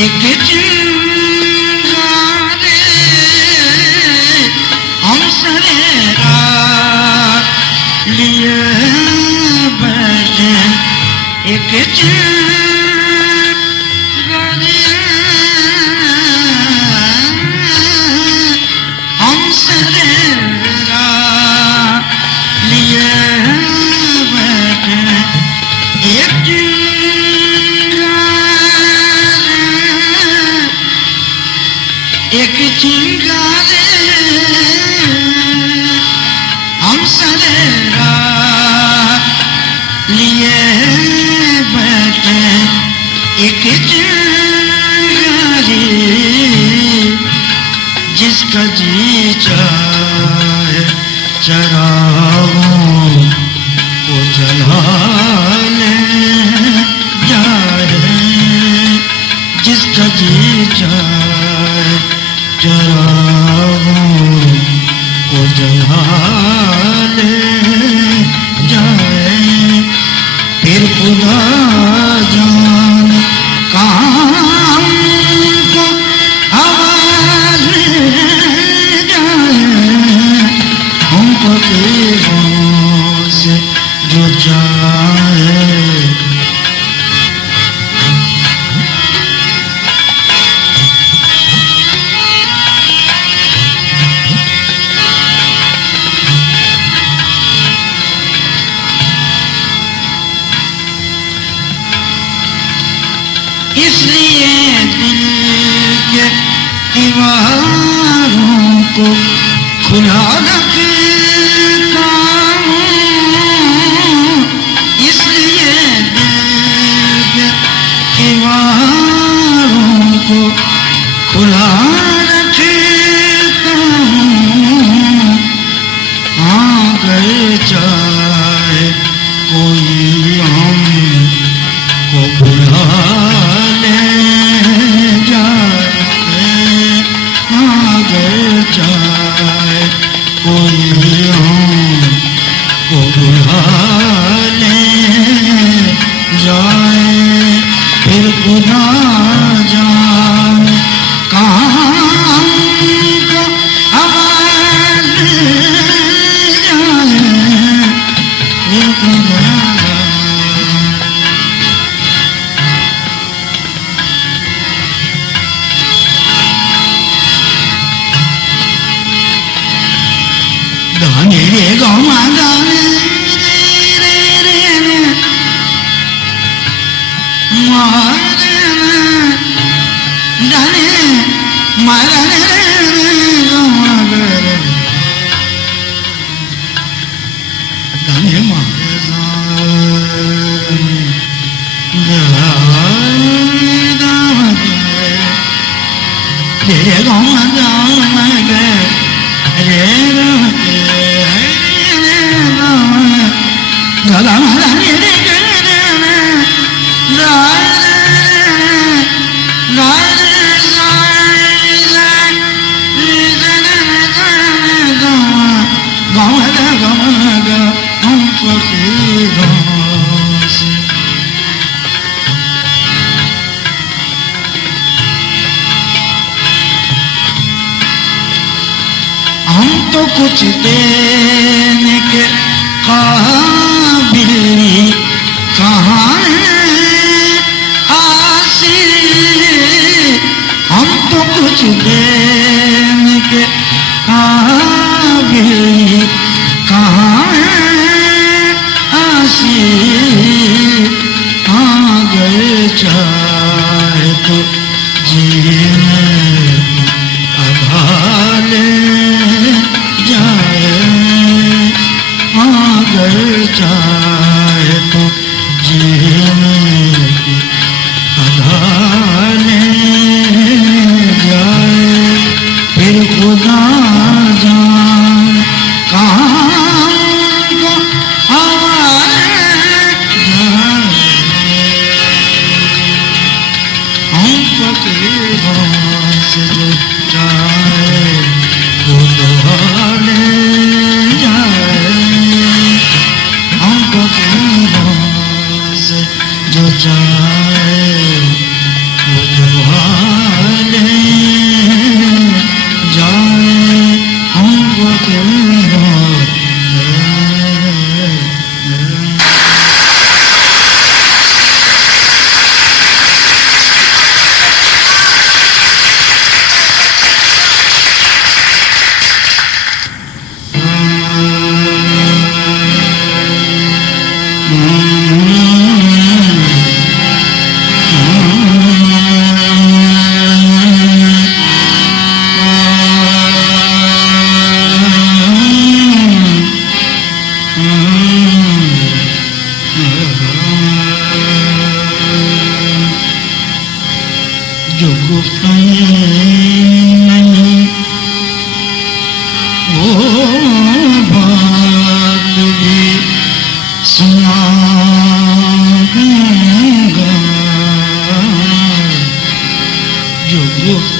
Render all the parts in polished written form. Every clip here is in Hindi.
एक चिंगारे हम सरेरा लिए बैठे एक चिंगारे हम सरेरा लिए बैठे एक एक चिंगारे हम सरेरा लिए बैठे एक चिंगारी जिसका जी चाहे चरागों को जला ले जाए जिसका जी चाहे चरागों को जला ले जाए फिर खुदा जान कहाँ को आवाज जाए हम फकीरों से जो चाहे इसलिए दिल के दीवारों को खुला रखता हूँ इसलिए दिल के दीवारों को खुला रखता हूँ हाँ गए चाहे कोई हम को बुला चाहे कोई हमको बुला ले जाए फिर खुदा जाने कहाँ हमको आवाज जाए फिर खुदा रे गो मागा रे रे रे रे मारे जाने मारा रे गो मागा रे जाने मारे रे गो मागा रे गला मारा रे रे हम तो कुछ देने के काबिल कहाँ हैं आसी हम तो कुछ देने के काबिल कहाँ हैं आसी हाँ गए चाहे तो जीने अभाले जाए हाँ गए चाहे तो जीने की अभाले जाए फिर खुदा जान कहाँ को आवाज जाए हम फकीरों से जो चाहे वो दुआले जाए हम फकीरों से जो चाहे वो दुआ कहीं नहीं वो बात भी सुना दूंगा जो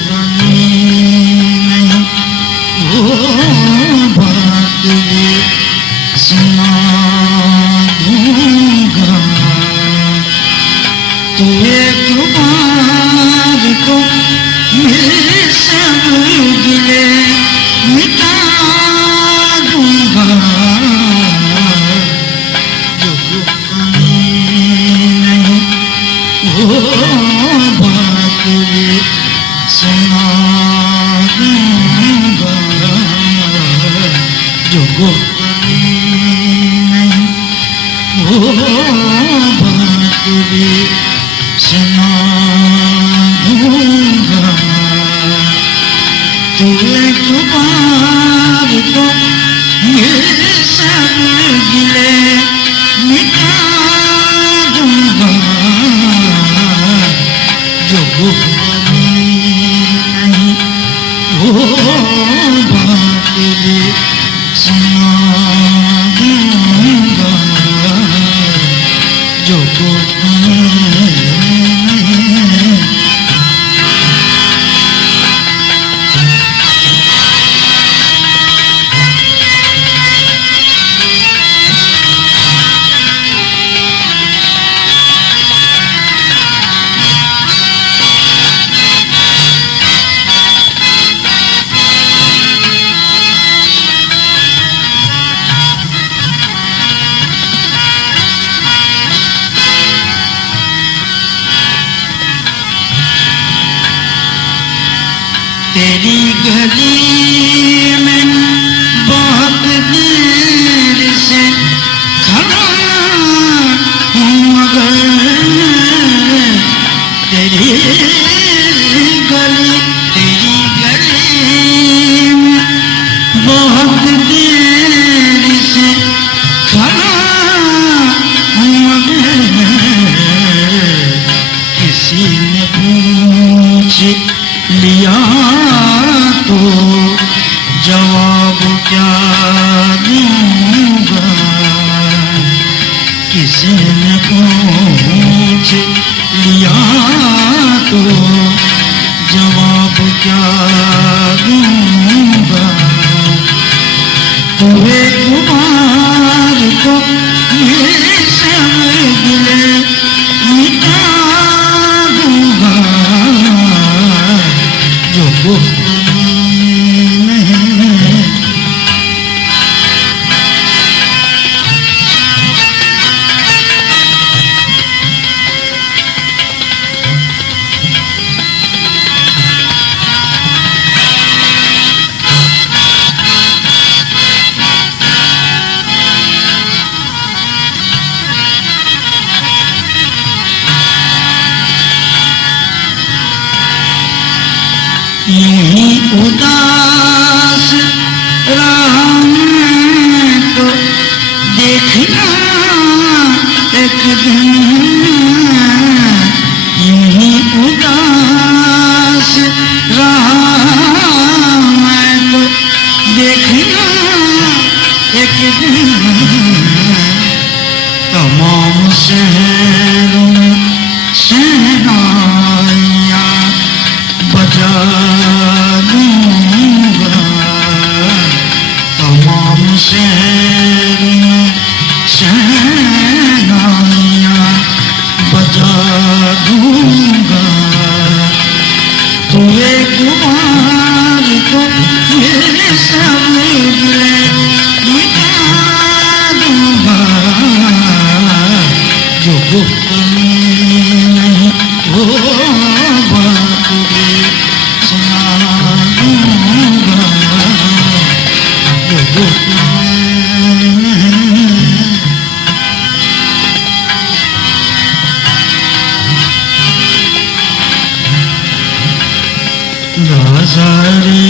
कहीं नहीं वो बात भी सुना दूंगा तू एक बार को मेरे सब गिले मिटा दूंगा जो कहीं नहीं वो बात भी सुना दूंगा जो कहीं नहीं वो बात भी सुना दूंगा तू एक बार को मेरे सब गिले मिटा दूंगा जो कहीं नहीं वो बात भी सुना दूंगा जो कहीं तेरी गली में बहुत देर से खड़ा हूँ मगर तेरी गली में बहुत देर से खड़ा हूँ मगर किसी ने पूछ लिया तो जवाब क्या दूंगा किसी ने पूछ लिया तो जवाब क्या दूंगा तू एक बार को मेरे सब गिले मिटा दूंगा जो यूं ही उदास रहा मैं तो देखना एक दिन यूं ही उदास रहा मैं तो देखना एक दिन तमाम शहरों में शहनाइयाँ बजा दूंगा तमाम शहरों में शहनाइयाँ बजा दूंगा तू एक बार को मेरे सब गिले मिटा दूंगा जो कहीं नहीं वो बात भी सुना दूंगा जो सारे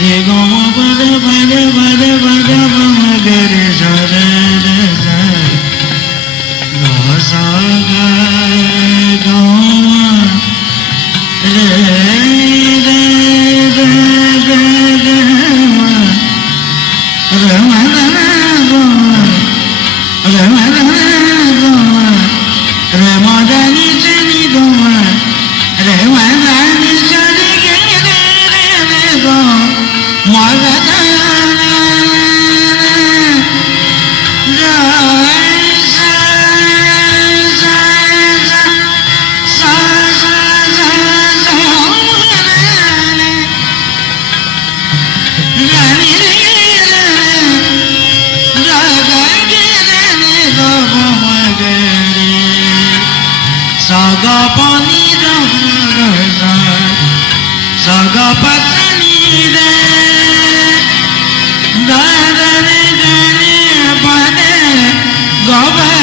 रे गो बद बद बद बद बद रे सा रे रे सा गा पानी सागा पत्नी रे दादरे जने पदे गोबे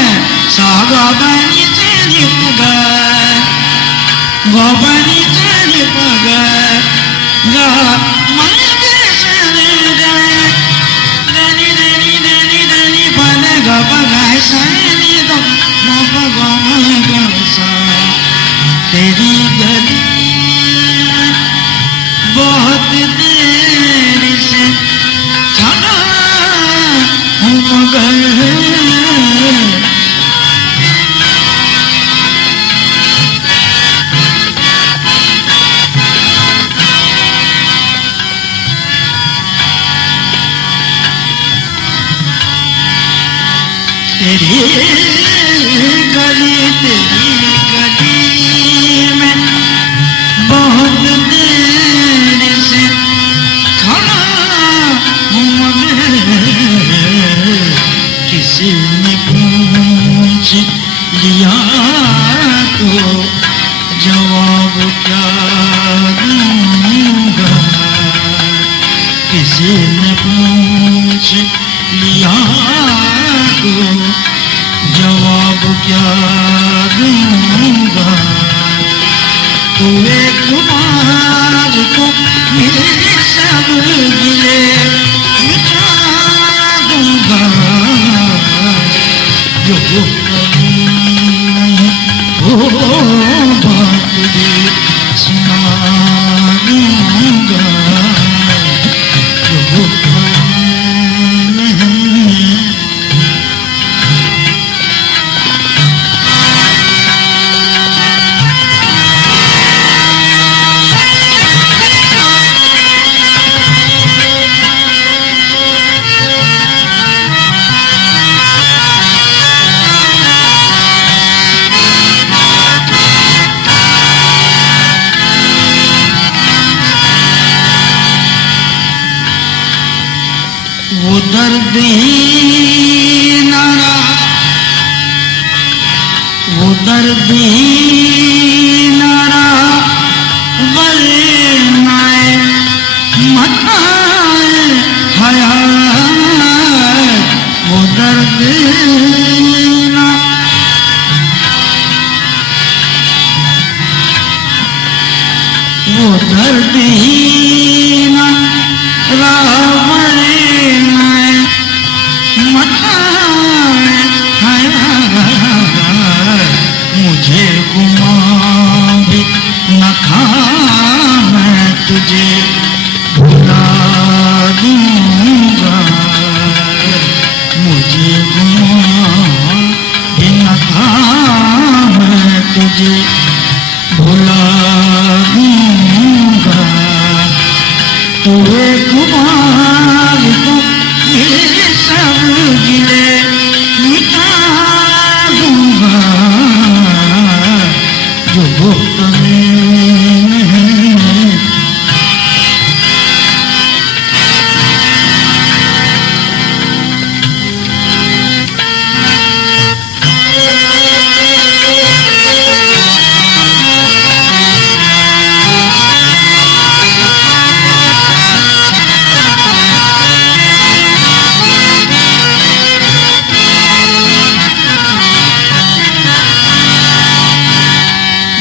सागा बनी तेरी पगा गोबनी तेरी पगा गा मन के सने दनी दनी दनी दनी पदे गोबा सने तो मोपा गोमा सा तेरी गली बहुत देर से चला हूँ मगर तेरी गली में बहुत देर से खड़ा हूँ मगर किसी ने पूछ लिया तो जवाब क्या दूंगा किसी ने पूछ लिया तो जवाब क्या दूंगा तू एक बार तो मेरे सब गिले मिटा दूंगा जो नहीं वो बात भी सुना दूंगा जो वो दर्द ही न रहा वो दर्द ही न रहा वरनाए मताए हयात वो दर्द न वो दर्द ही न रहा मुझे गुमा भी न खा मैं तुझे भुला दूंगा मुझे गुमा भी न खा मैं तुझे भुला दूंगा तू एक बार तो मेरे सब गिले मिटा दूंगा जो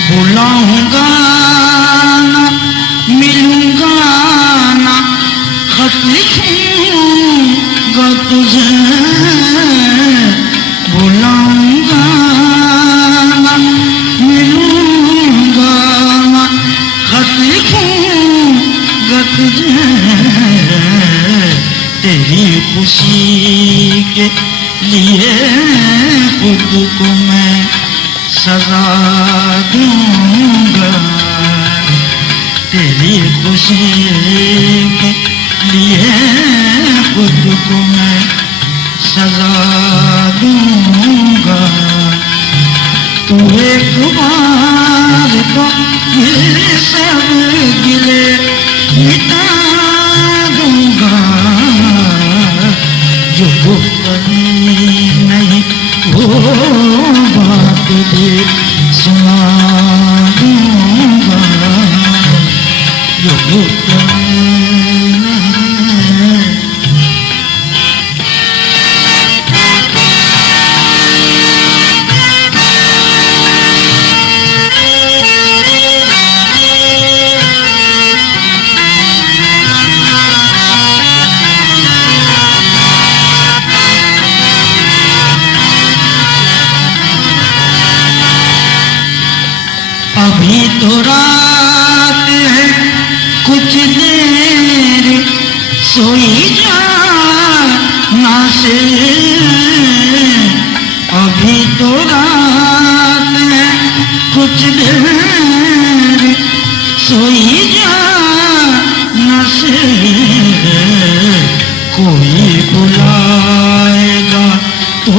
भुलाऊंगा ना मिलूंगा ना खत लिखूंगा तुझे भुलाऊंगा ना मिलूंगा ना खत लिखूंगा तुझे तेरी खुशी के लिए खुद को मैं सजा दूंगा तेरी खुशी के लिए खुद को मैं सजा दूंगा तू एक बार तो मेरे सब गिले मिटा दूंगा जो नहीं वो बात भी सुना तो रात है कुछ देर सोई जा ना से, अभी तो रात है कुछ देर सोई जा ना से, कोई बुलाएगा तो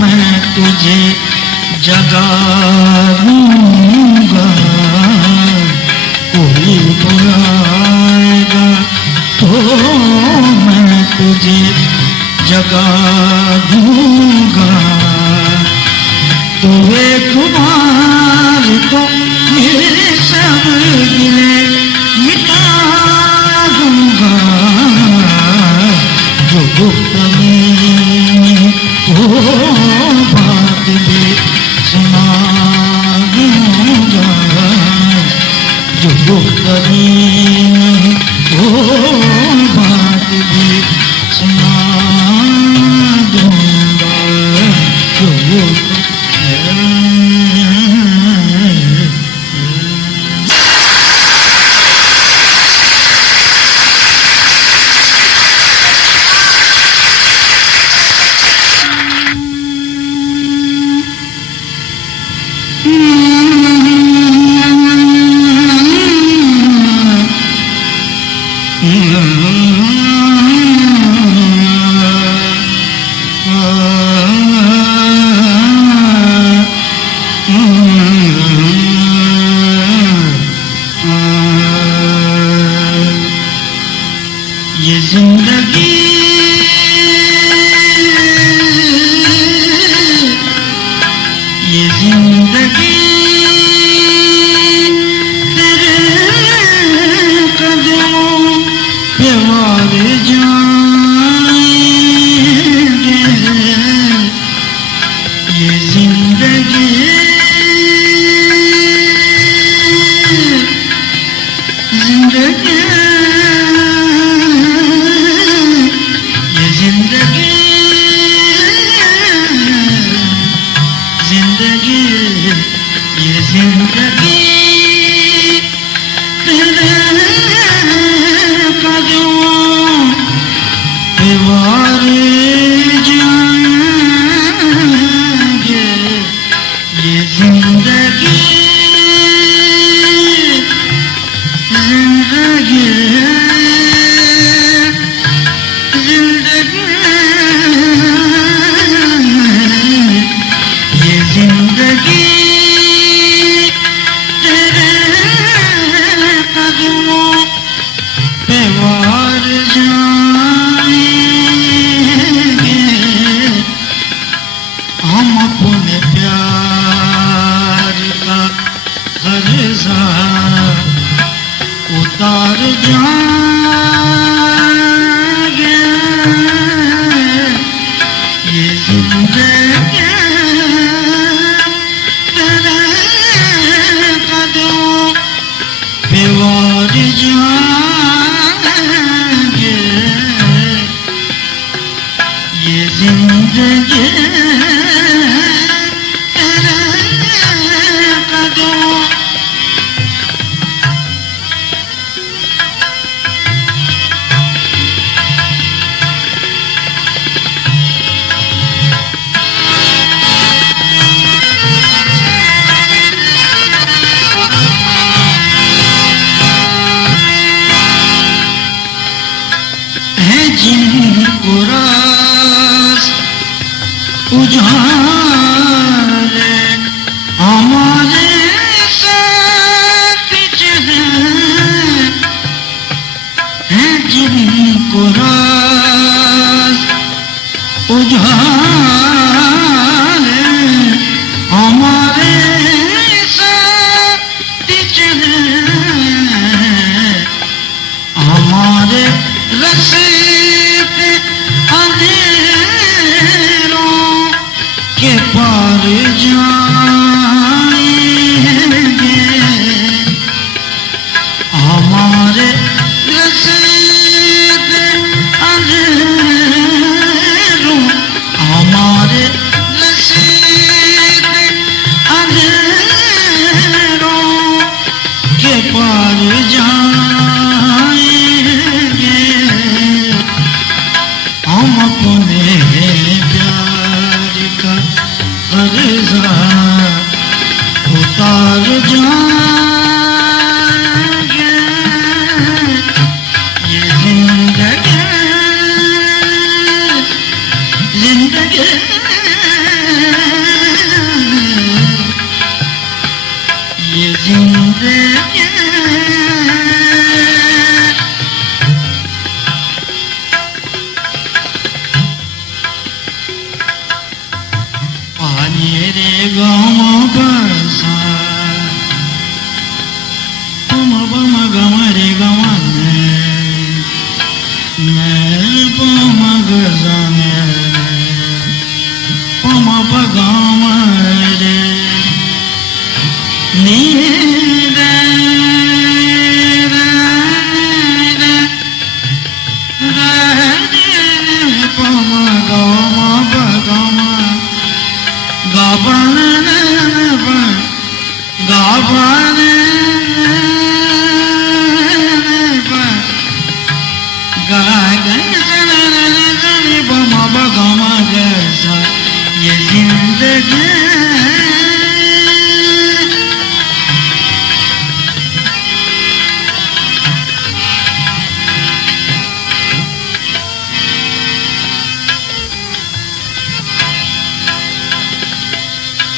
मैं तुझे जगा दूंगा, कोई बुलाएगा तो मैं तुझे जगा दूंगा। तो एक बार तो मेरे सब गिले मिटा दूंगा, जो गुप्त में वो बात भी सुना दूंगा, जो गुप्त में वो बात भी सुना दूंगा, जो गुप्त ये जिंदगी तेरे कदमों पे वार जाएंगे, ये जिंदगी जिंदगी ये जिंदगी तेरे कदमों पे वार जाएंगे, ये जिंदगी जिंदगी जिंदगी ये जिंदगी पे वार जाएंगे, हम अपने प्यार का कर्जा उतार जाएंगे, ये जिंदगी तेरे कदमों पे वार जाएंगे, ये जिंदगी तेरे कदमों जिनको रास उजाले हमारे साथ हैं, जिनको रास उजाले हमारे साथ हमारे रस्ते अंधेरों के पार जाएंगे, हमारे रस्ते अंधेरों हमारे रस्ते अंधेरों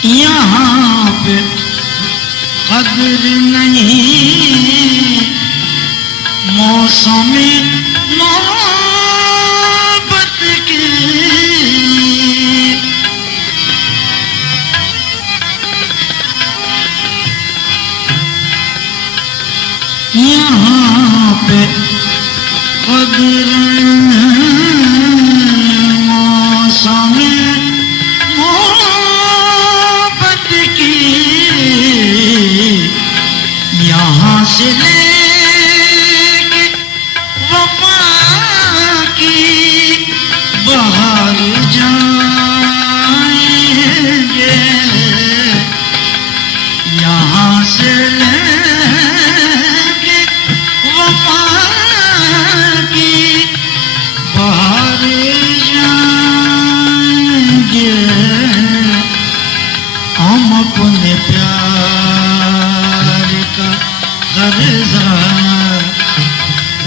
यहाँ पे कदर नहीं मौसम मोहब्बत की, यहाँ पे कदर मौसम यहाँ से लेके वफा की बाहर जाएंगे, यहाँ से लेके वफा की बाहर जाएंगे, हम अपने प्यार का कर्जा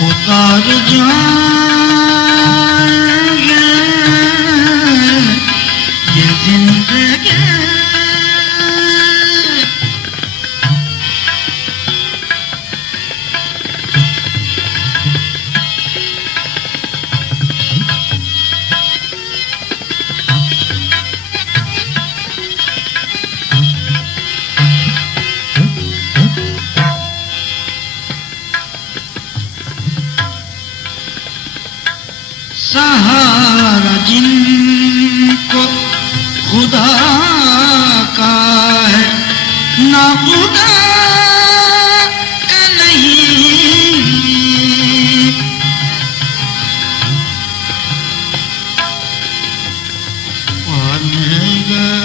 उतार जाएंगे, ये जिंदगी सहारा जिनको खुदा का है ना खुदा का नहीं, पाने गए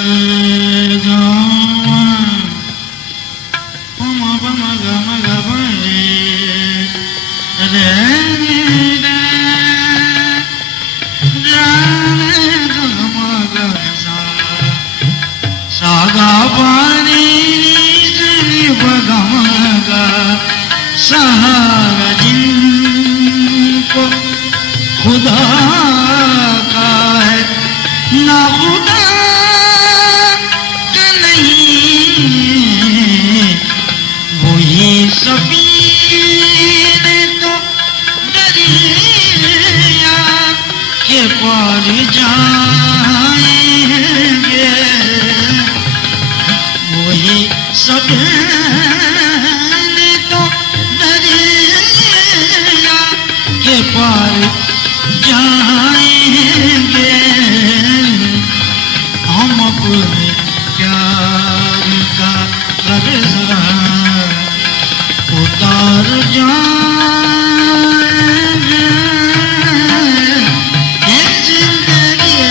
सागा पानी बगमगा, सहारा जिनको खुदा का है ना खुदा का नहीं, वही सफीने तो दरिया के पार जाएंगे, वही सफीने तो दरिया के पार जाएंगे, हम अपने प्यार का कर्जा उतार जाएंगे, ये जिंदगी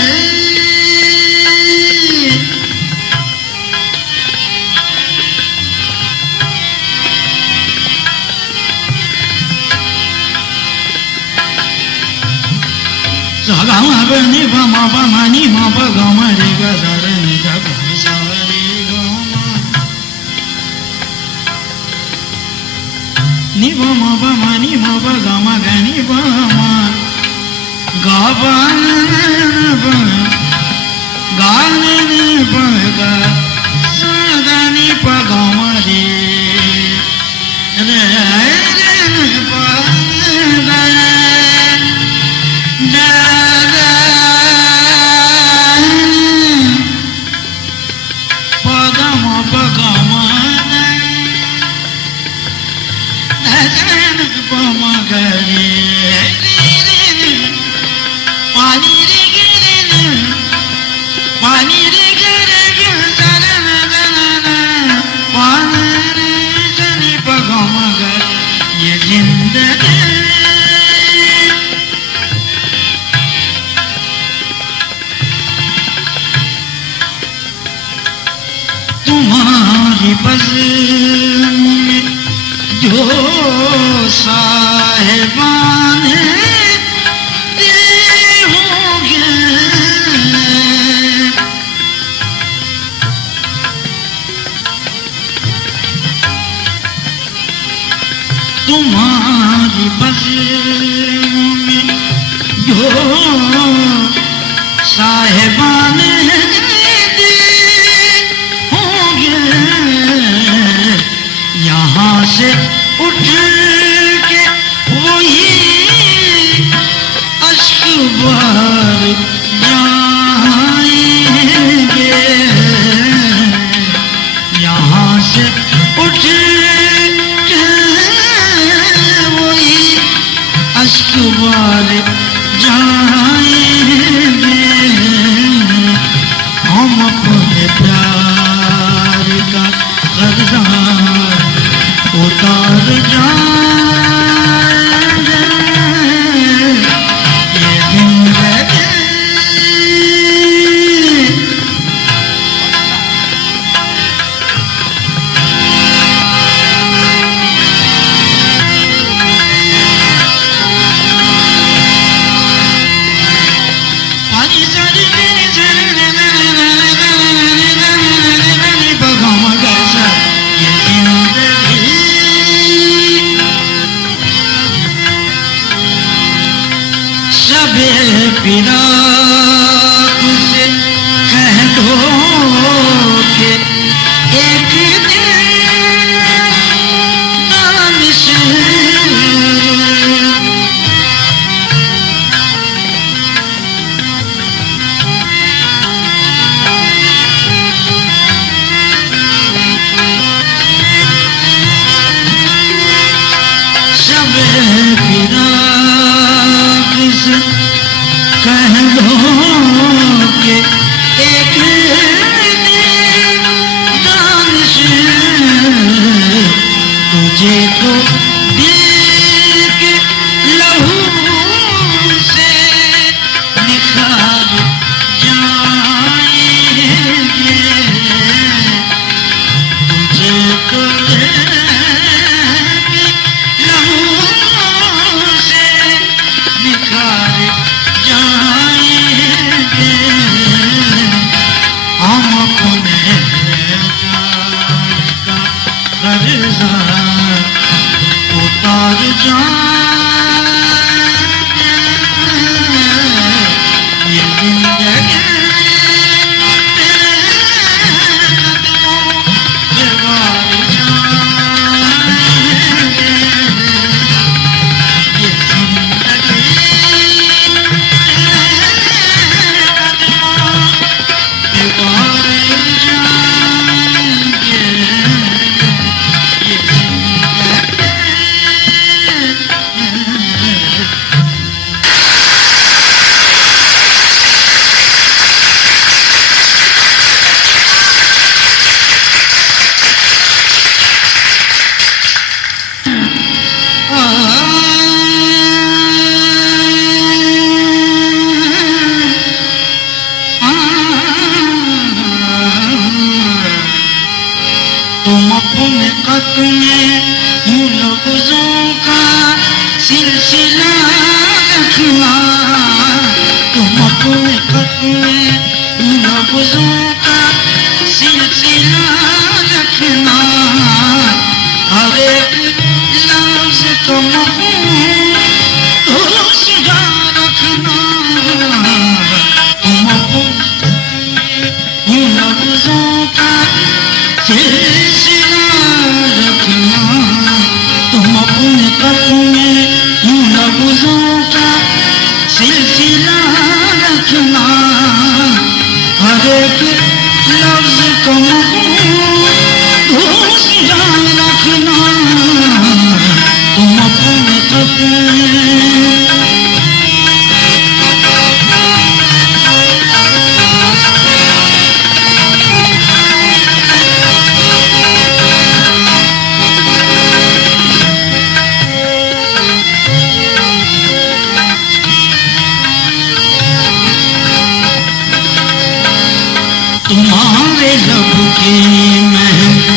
सागा मा नि प म प म नि म प ग म रे ग स रे नि ग प स रे ग म नि प म प म नि म प ग म ग नि प म ग प न प ग नि प ग स ग नि प ग म रे रे रे प ग बज़्म में जो साहिबान होंगे, तुम्हारी बज़्म में जो साहिबान होंगे, यहाँ से उठ के वही अश्क बहार जाएंगे, यहाँ से उठ के वही अश्क बहार जाएंगे। हम अपने प्यार का कर्जा उतार जाएंगे, ये जिंदगी फिराक से कह दो कि एक दिन दानिश सब फिराक से कह दो कि एक दिन दानिश तुझे तो दिल के लहू से निखार जाएंगे, तुझे तो दिल के लहू से निखार जाएंगे। हम अपने कर्जा उतार जाएंगे, ये जिंदगी कदमों पे वार जाएंगे, ये जिंदगी तुम अपने खत में यूं लफ्जों का सिलसिला रखना, तुम अपने खत में यूं लफ्जों का सिलसिला रखना, हर एक लफ्ज को दूसरा रखना, तुम अपने यूं लफ्जों का सिलसिला रखना, तुम अपने कल्ब में यूं लफ्जों का सिलसिला रखना, हर एक लफ्ज को दूसरा रखना, तुम अपने कल्ब में तुम्हारे लब की महक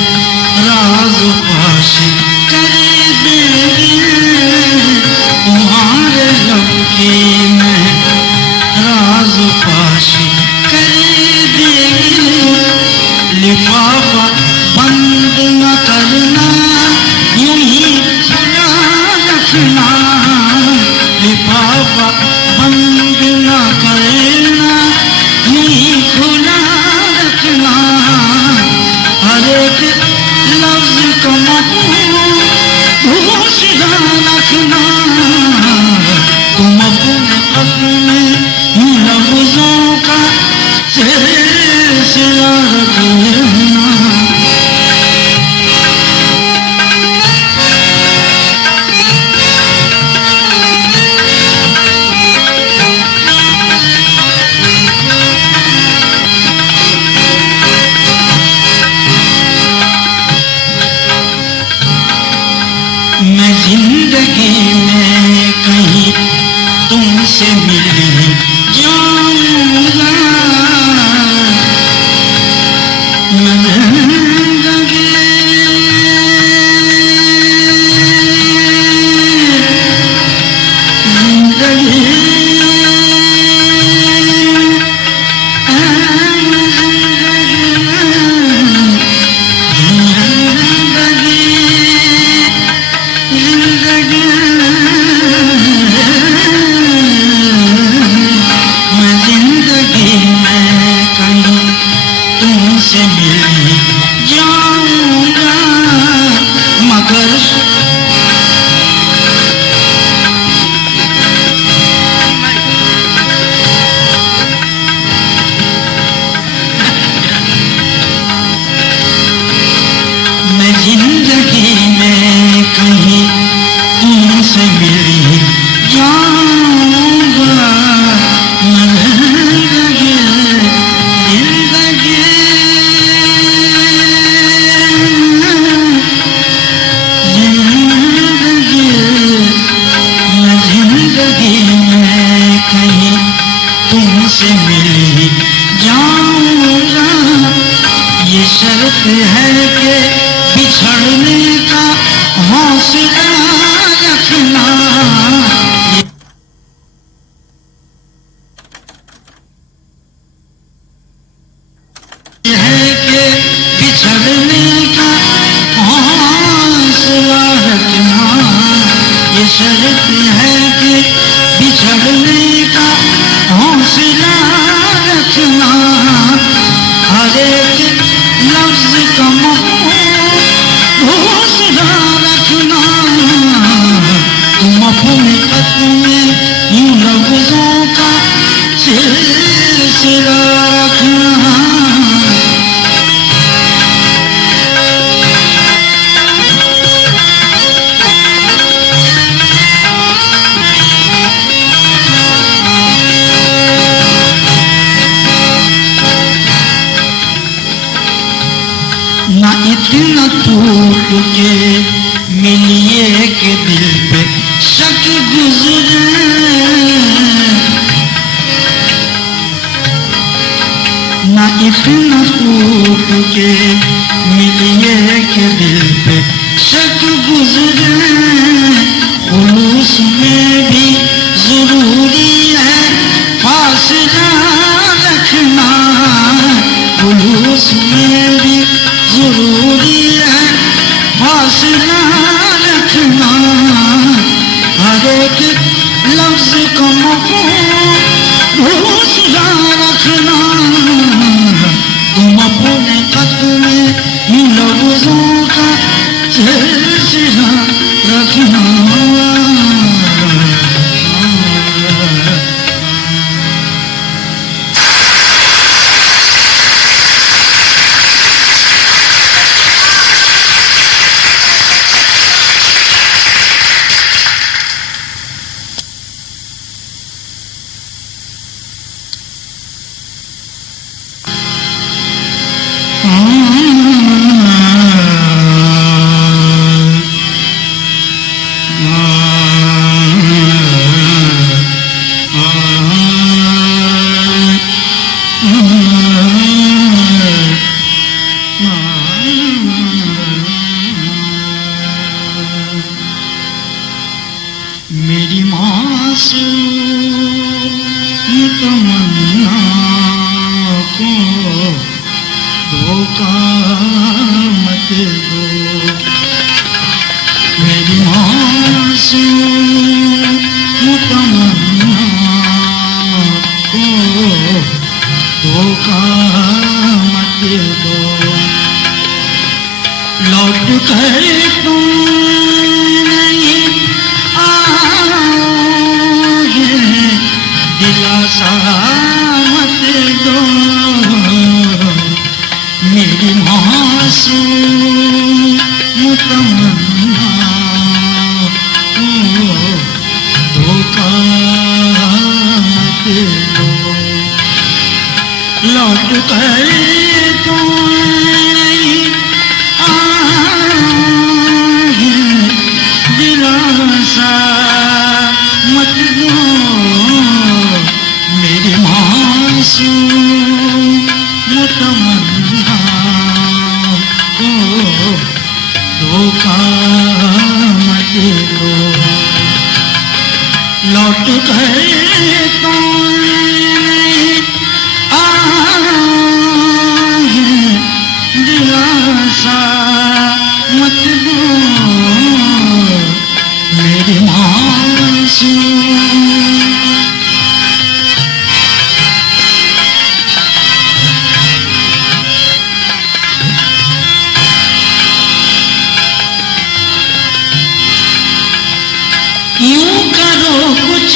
जाऊंगा मैं जिंदगी जिंदगी में कहीं तुमसे मिल जाऊंगा मैं जिंदगी मैं जिंदगी में कहीं तुमसे मिल जाऊंगा ये शर्त है कि बिछड़ने का हौसला रखना है कि बिछड़ने का हौसला रखना ये शर्त है कि बिछड़ने का हौसला रखना हर एक लफ्ज का हौसला रखना तुम अपने खत में यूं लफ्जों का सिलसिला रखना ना इतना टूट के मिलिए के दिल पे शक गुजरे ना इतना टूट के मिलिए के दिल पे शक गुजरे खुलूस में भी जरूरी है फासला रखना खुलूस में भी जरूरी है फासला रखना हर एक लफ्ज का हौसला रखना तुम अपने खत में इन लफ्जों का सिलसिला रखना मेरी मासूम तमन्ना को धोखा मत दो मेरी मासूम तमन्ना को धोखा मत दो लौट कर तुम दिलासा मत दो मेरी मासूम तमन्ना धोखा मत दो लौट कर तो दिलासा मत दो कहे तो दिलासा मत दो मेरी मासूम। यूं करो कुछ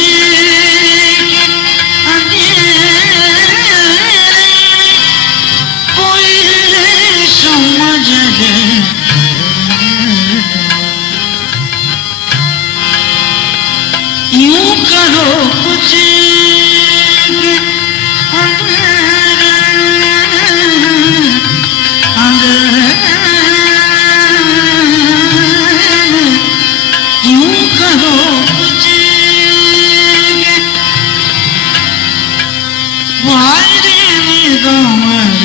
कोई समझ ले, यूं करो कुछ यूं करो कुछ वायरे निगमर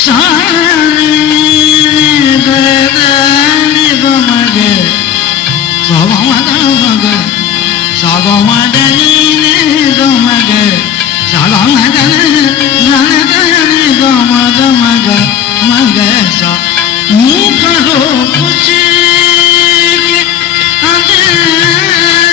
सारे निगमगे सागमगे सागमदनी निगमगे सागमदनी निगमगे मगे सा यूं करो कुछ अंधेरे,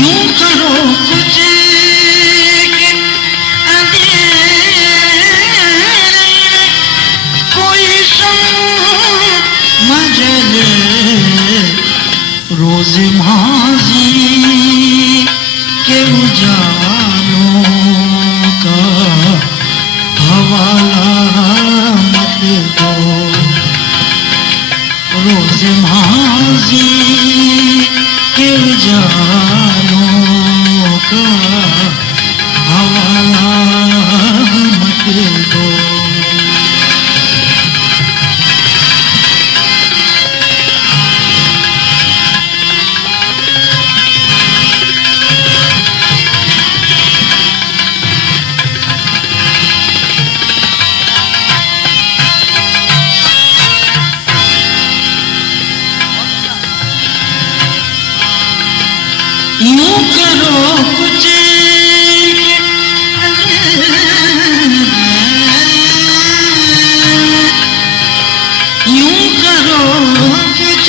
यूं करो कुछ अंधेरे कोई समझ ले रोज माजी के उजालों का हवाला मत दो रोज माजी के उजालों का हवाला मत दो। यूं करो कुछ यूं करो कुछ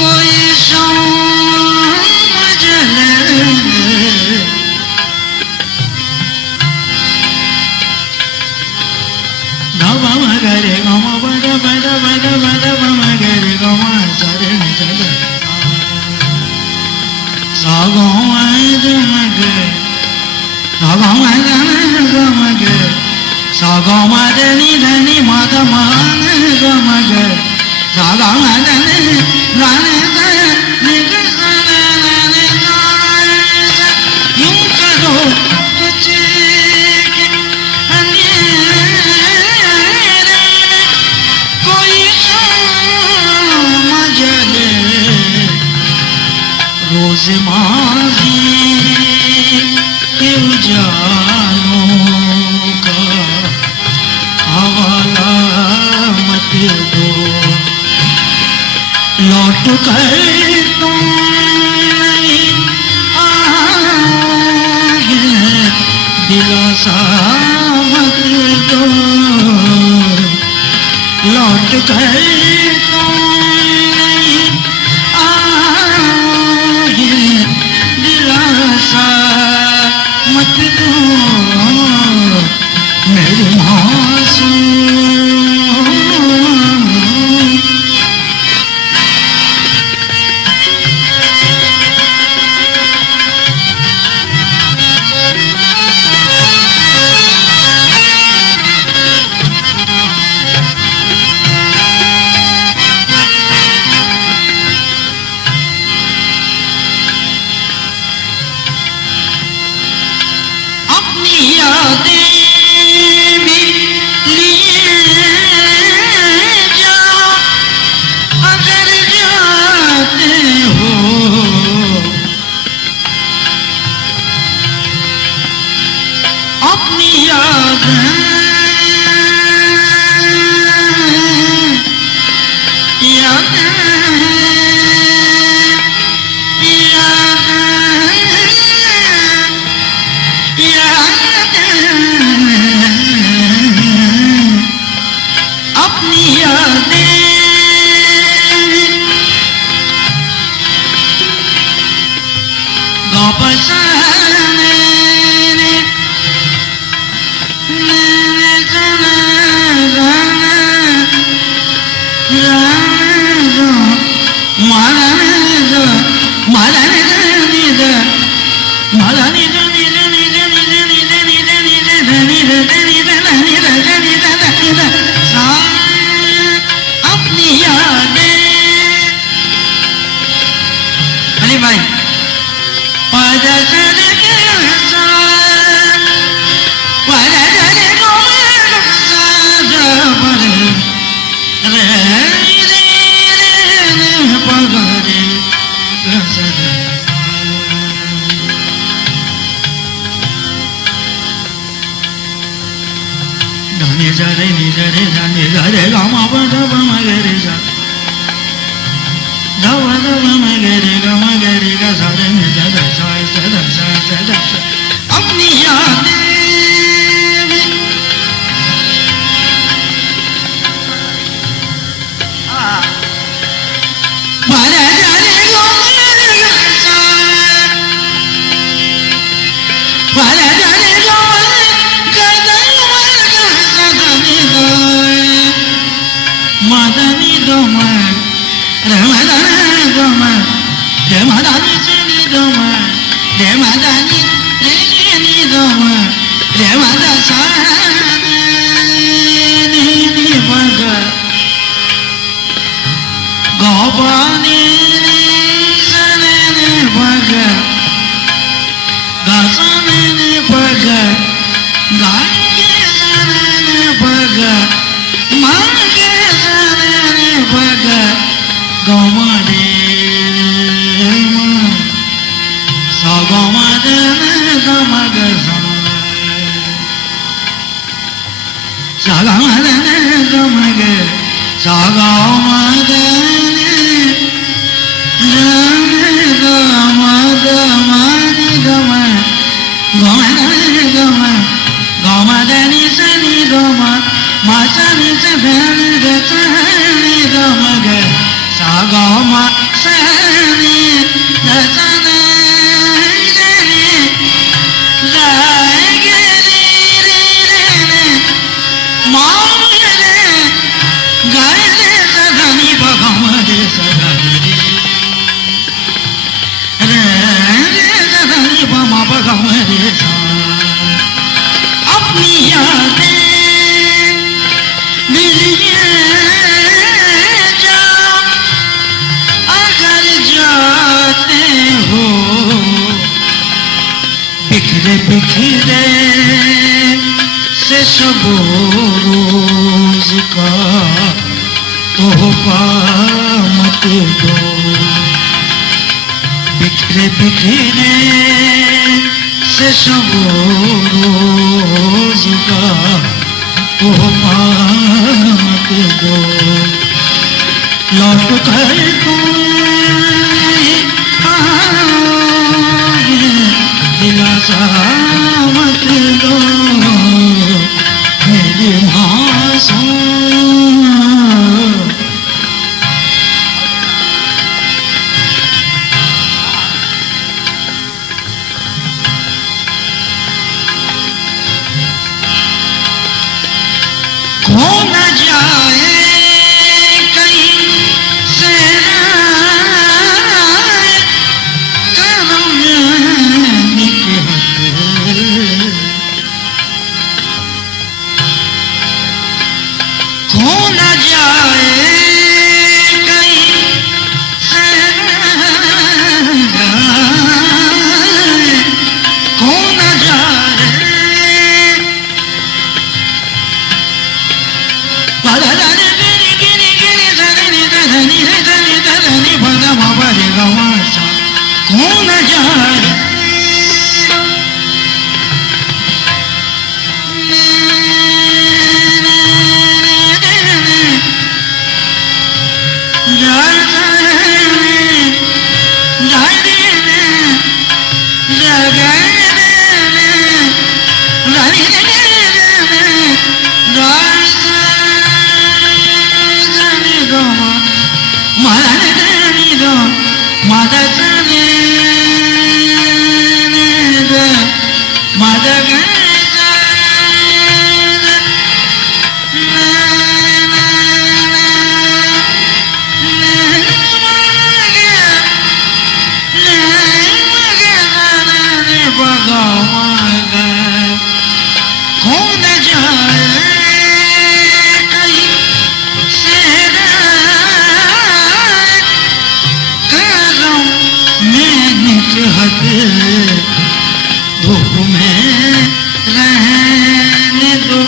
कोई समझ ले धवा मगरे गम बद बद बद बद मगरे गम सरे सरे सागो मद मगे सागो मद मगे सागो मद नि धनि मद मान गमगे सागो मद नि राने नि गसने यूं करो कुछ रोज माजी के उजालों का हवाला मत दो लौट कर तुम नहीं आओगे दिलासा मत दो लौट कर तुम नहीं दिलासा मत दो मेरी मासूम। अपनी यादें भी जाए हो न जाए कहीं से मैं नित हक धूप में रहने दो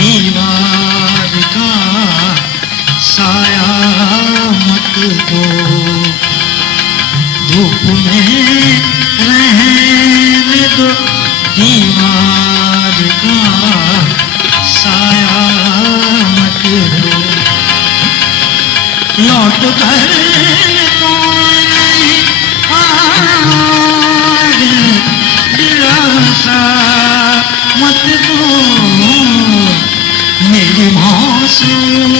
दीवार का साया मत दो धूप में रहने दो दीवार का साया मत दो लौट कर दिलासा मत दो मेरी मासूम